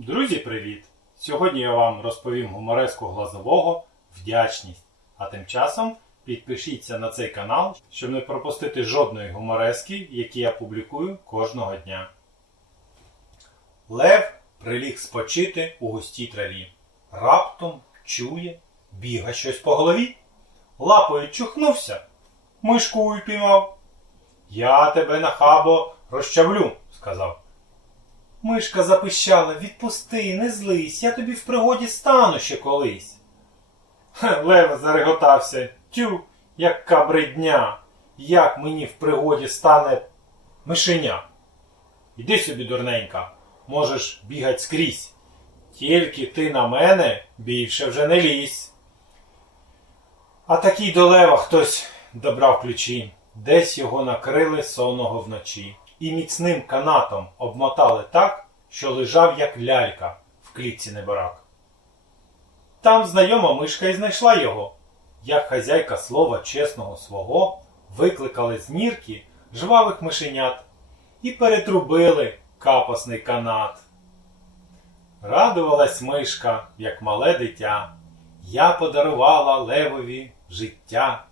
Друзі, привіт! Сьогодні я вам розповім гумореску глазового вдячність. А тим часом підпишіться на цей канал, щоб не пропустити жодної гуморески, які я публікую кожного дня. Лев приліг спочити у густій траві. Раптом чує, біга щось по голові. Лапою чухнувся, мишку упіймав. Я тебе нахабо розчавлю, сказав. Мишка запищала, відпусти, не злись, я тобі в пригоді стану ще колись. Лев зареготався. Тю, яка бредня, як мені в пригоді стане мишеня. Іди собі, дурненька, можеш бігать скрізь. Тільки ти на мене більше вже не лізь. А такий до лева хтось добрав ключі, десь його накрили сонного вночі і міцним канатом обмотали так, що лежав як лялька в клітці небарак. Там знайома мишка і знайшла його, як хазяйка слова чесного свого викликали з нірки жвавих мишенят і перетрубили капосний канат. Радувалась мишка, як мале дитя. Я подарувала левові життя.